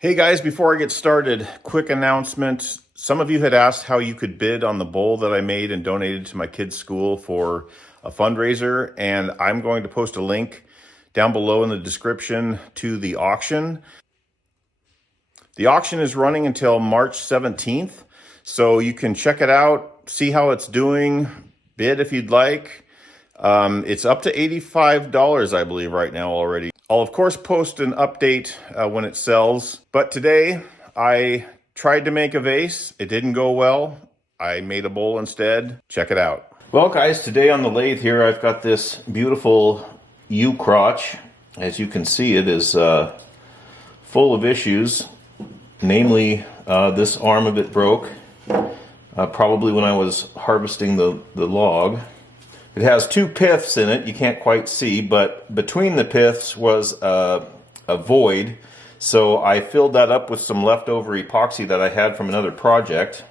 Hey guys, before I get started, quick announcement. Some of you had asked how you could bid on the bowl that I made and donated to my kids' school for a fundraiser, and I'm going to post a link down below in the description to the auction. The auction is running until March 17th, so you can check it out, see how it's doing, bid if you'd like. It's up to $85, I believe, right now already. I'll, of course, post an update when it sells. But today, I tried to make a vase. It didn't go well. I made a bowl instead. Check it out. Well, guys, today on the lathe here, I've got this beautiful U-crotch. As you can see, it is full of issues. Namely, this arm of it broke, probably when I was harvesting the log. It has two piths in it, you can't quite see, but between the piths was a void, so I filled that up with some leftover epoxy that I had from another project.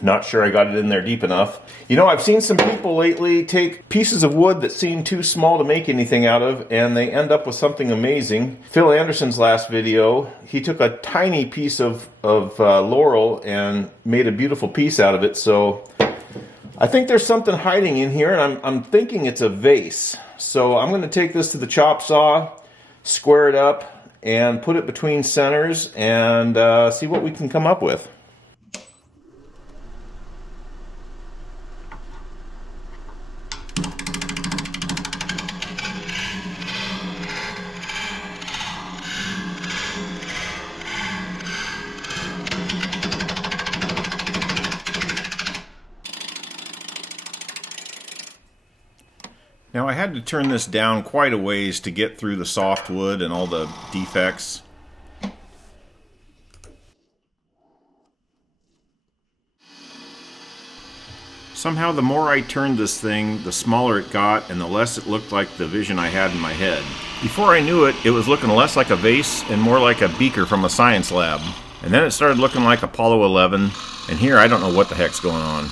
Not sure I got it in there deep enough. You know, I've seen some people lately take pieces of wood that seem too small to make anything out of, and they end up with something amazing. Phil Anderson's last video, he took a tiny piece of laurel and made a beautiful piece out of it, so I think there's something hiding in here, and I'm thinking it's a vase. So I'm going to take this to the chop saw, square it up, and put it between centers and see what we can come up with. Now I had to turn this down quite a ways to get through the softwood and all the defects. Somehow the more I turned this thing, the smaller it got and the less it looked like the vision I had in my head. Before I knew it, it was looking less like a vase and more like a beaker from a science lab. And then it started looking like Apollo 11, and here I don't know what the heck's going on.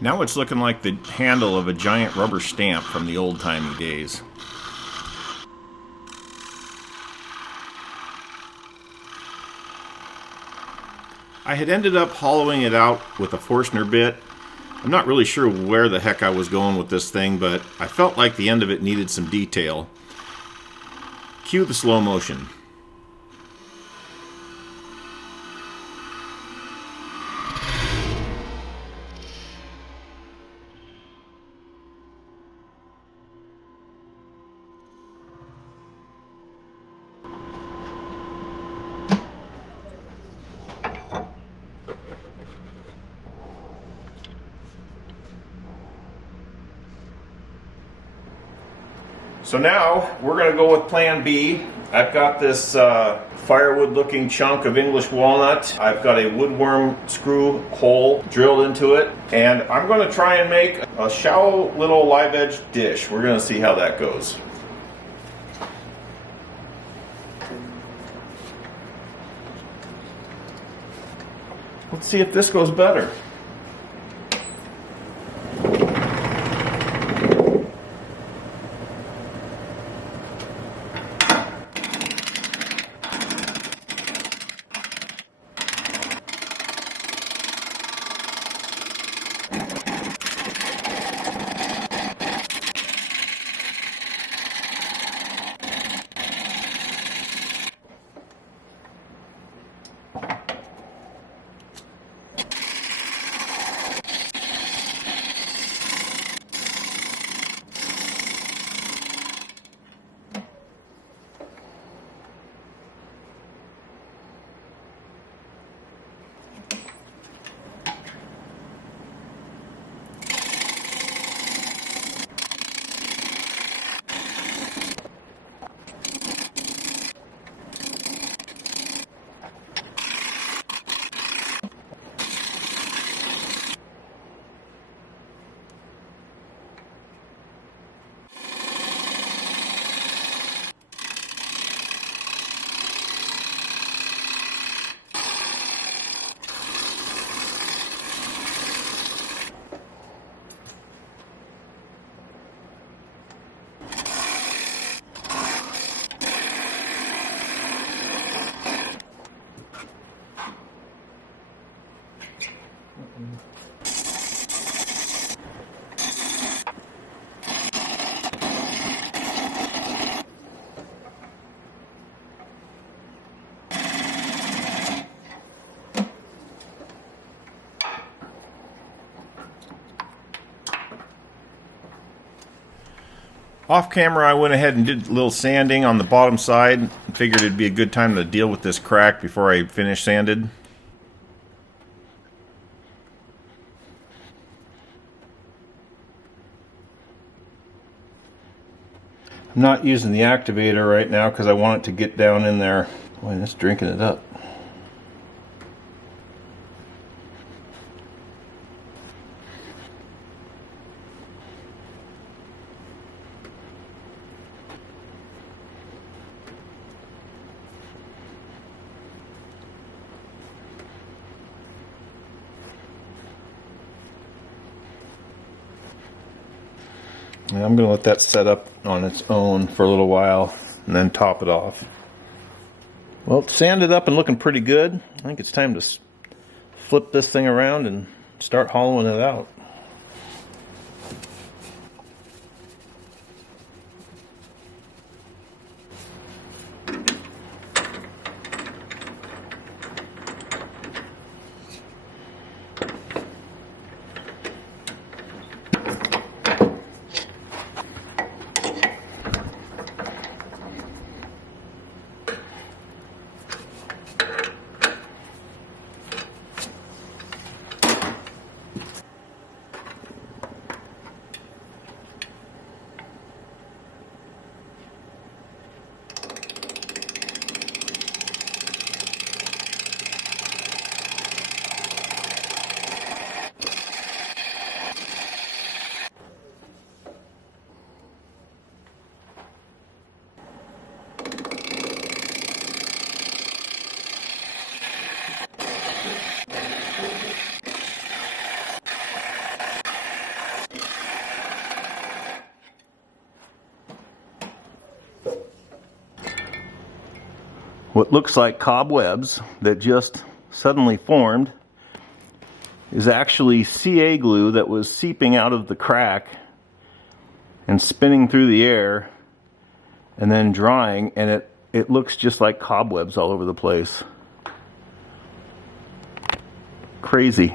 Now it's looking like the handle of a giant rubber stamp from the old-timey days. I had ended up hollowing it out with a Forstner bit. I'm not really sure where the heck I was going with this thing, but I felt like the end of it needed some detail. Cue the slow motion. So now we're going to go with plan B. I've got this firewood looking chunk of English walnut. I've got a woodworm screw hole drilled into it, and I'm going to try and make a shallow little live edge dish. We're going to see how that goes. Let's see if this goes better. Off camera, I went ahead and did a little sanding on the bottom side. Figured it'd be a good time to deal with this crack before I finish sanded. I'm not using the activator right now because I want it to get down in there. Boy, it's drinking it up. And I'm going to let that set up on its own for a little while and then top it off. Well, it's sanded up and looking pretty good. I think it's time to flip this thing around and start hollowing it out. What looks like cobwebs that just suddenly formed is actually CA glue that was seeping out of the crack and spinning through the air and then drying, and it looks just like cobwebs all over the place. Crazy.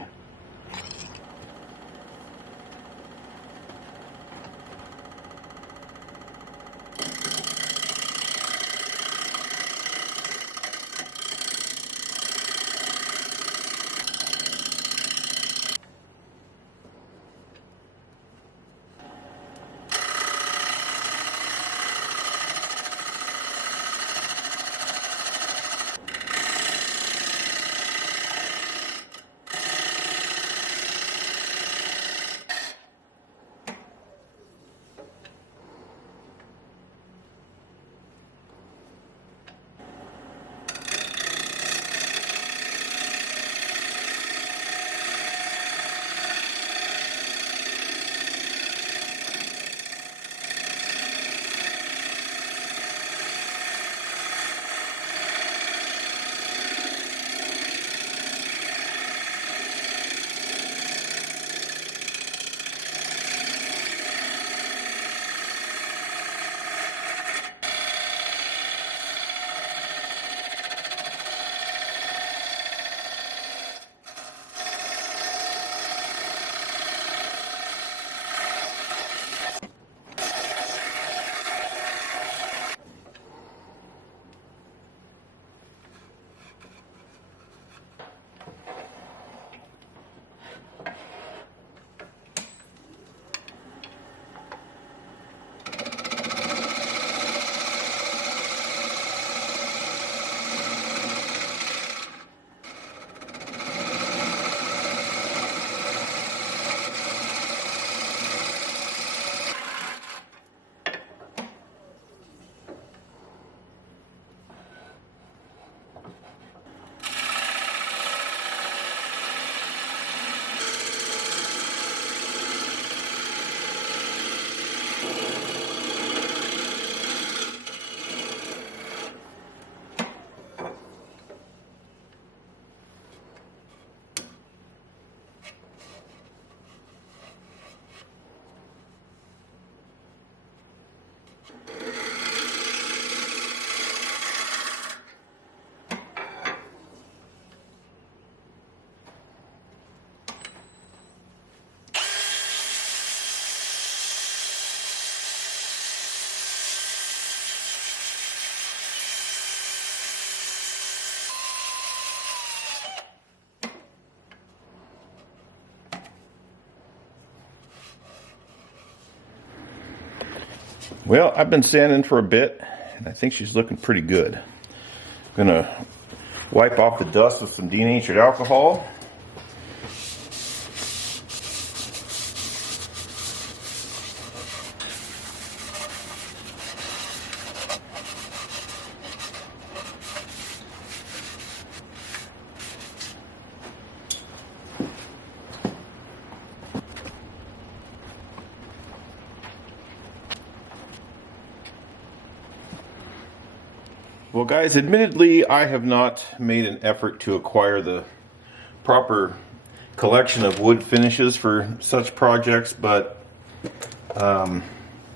Well, I've been sanding for a bit, and I think she's looking pretty good. I'm gonna wipe off the dust with some denatured alcohol. Well, guys, admittedly, I have not made an effort to acquire the proper collection of wood finishes for such projects, but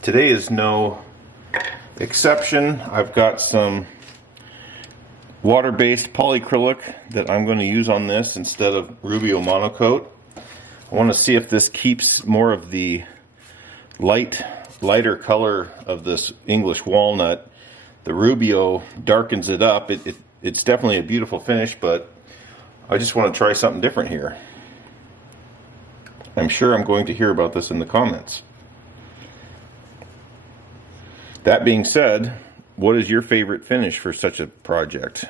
today is no exception. I've got some water-based polyacrylic that I'm going to use on this instead of Rubio monocoat. I want to see if this keeps more of the lighter color of this English walnut. The Rubio darkens it up. It's definitely a beautiful finish, but I just want to try something different here. I'm sure I'm going to hear about this in the comments. That being said, what is your favorite finish for such a project?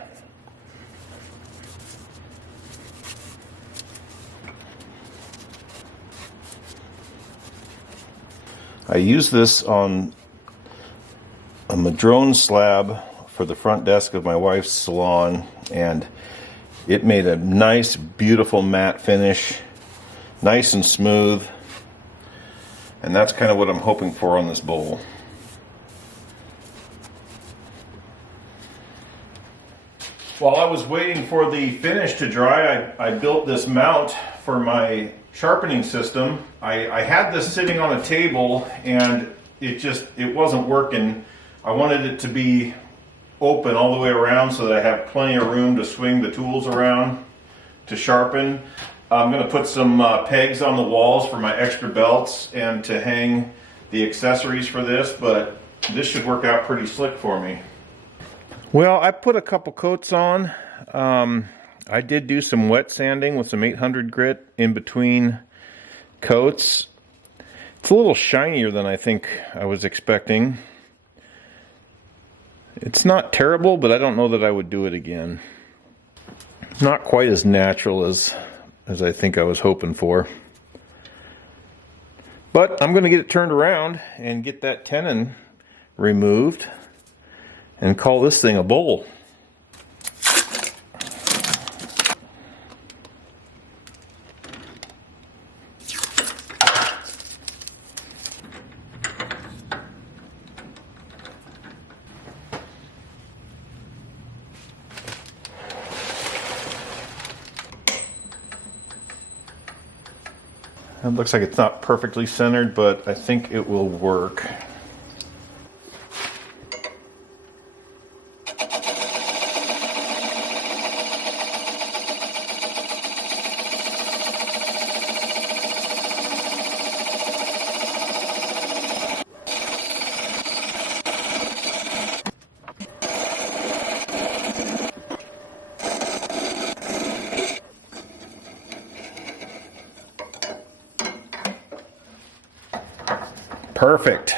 I use this on a madrone slab for the front desk of my wife's salon, and it made a nice, beautiful matte finish, nice and smooth, and that's kind of what I'm hoping for on this bowl. While I was waiting for the finish to dry, I built this mount for my sharpening system. I had this sitting on a table, and it wasn't working. I wanted it to be open all the way around so that I have plenty of room to swing the tools around to sharpen. I'm going to put some pegs on the walls for my extra belts and to hang the accessories for this, but this should work out pretty slick for me. Well, I put a couple coats on. I did do some wet sanding with some 800 grit in between coats. It's a little shinier than I think I was expecting. It's not terrible, but I don't know that I would do it again. Not quite as natural as I think I was hoping for. But I'm going to get it turned around and get that tenon removed and call this thing a bowl. It looks like it's not perfectly centered, but I think it will work. Perfect.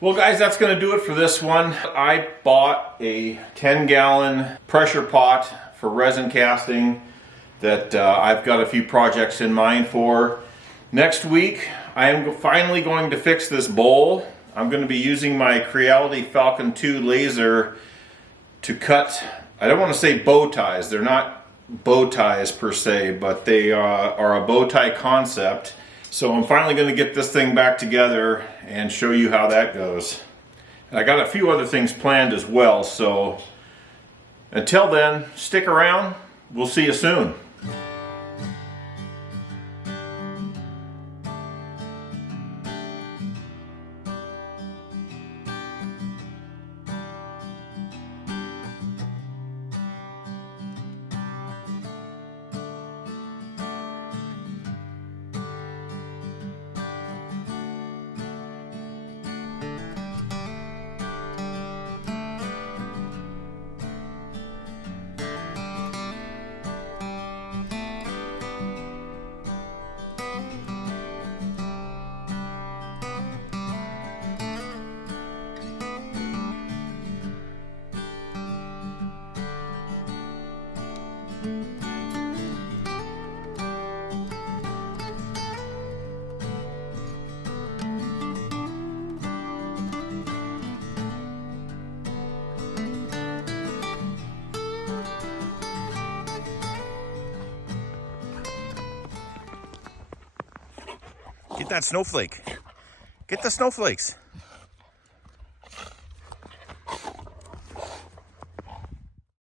Well, guys, that's going to do it for this one. I bought a 10-gallon pressure pot for resin casting that I've got a few projects in mind for. Next week, I am finally going to fix this bowl. I'm going to be using my Creality Falcon 2 laser to cut, I don't want to say bow ties. They're not bow ties per se, but they are a bow tie concept. So I'm finally going to get this thing back together and show you how that goes. And I got a few other things planned as well, so until then, stick around. We'll see you soon. Get that snowflake. Get the snowflakes.